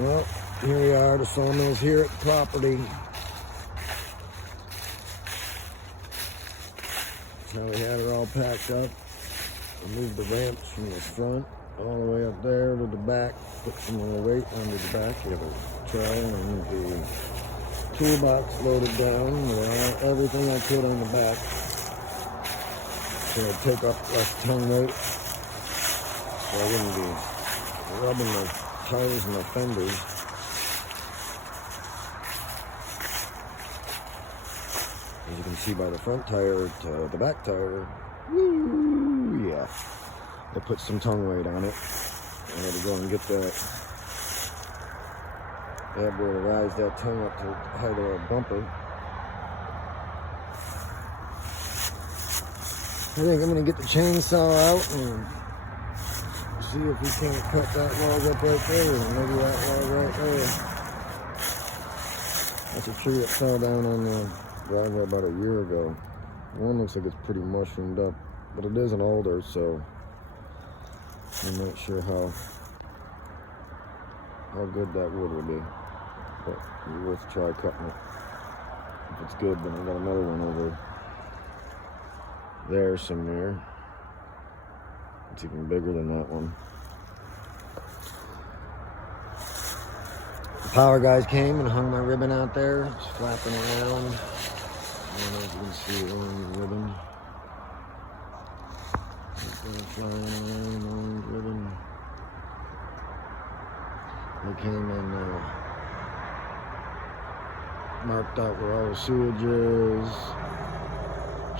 Well, here we are, the sawmills here at the property. That's how we had it all packed up. We moved the ramps from the front all the way up there to the back. Put some more weight under the back. We have a trailer and the toolbox loaded down with everything I put on the back. So it'd take up less tongue weight. So I wouldn't be rubbing my tires and my fenders. As you can see by the front tire to the back tire, woo, yeah, they put some tongue weight on it. I had to go and get that bad boy to rise that tongue up to the height of the bumper. I think I'm going to get the chainsaw out and see if we can't cut that log up right there, and maybe that log right there. That's a tree that fell down on the driveway about a year ago. One looks like it's pretty mushroomed up, but it is an alder, so I'm not sure how good that wood will be. But it'd be worth a try cutting it. If it's good, then I got another one over there somewhere. It's even bigger than that one. The power guys came and hung my ribbon out there. It's flapping around. I don't know if you can see the orange ribbon. Flying around, orange ribbon. They came and marked out where all the sewage is.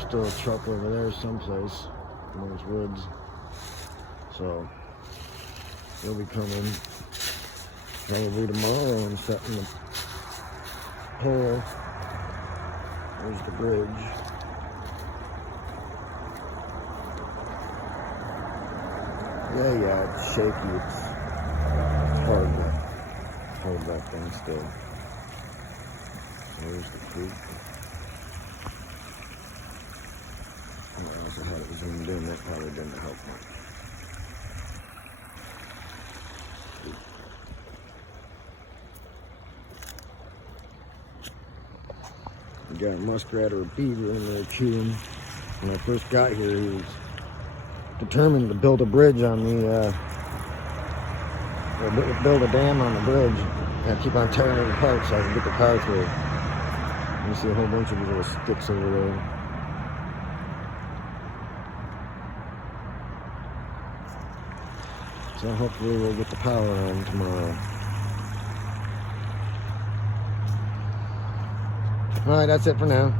Still a truck over there someplace in those woods. So they'll be coming probably tomorrow and setting the pole. There's the bridge. Yeah, it's shaky. It's hard to hold that thing still. There's the creek. I also had it zoomed in, that probably didn't help much. We got a muskrat or a beaver in there chewing. When I first got here, he was determined to build a bridge on the, or build a dam on the bridge. And keep on tearing it apart so I can get the car through. You see a whole bunch of these little sticks over there. So hopefully we'll get the power on tomorrow. Alright, that's it for now.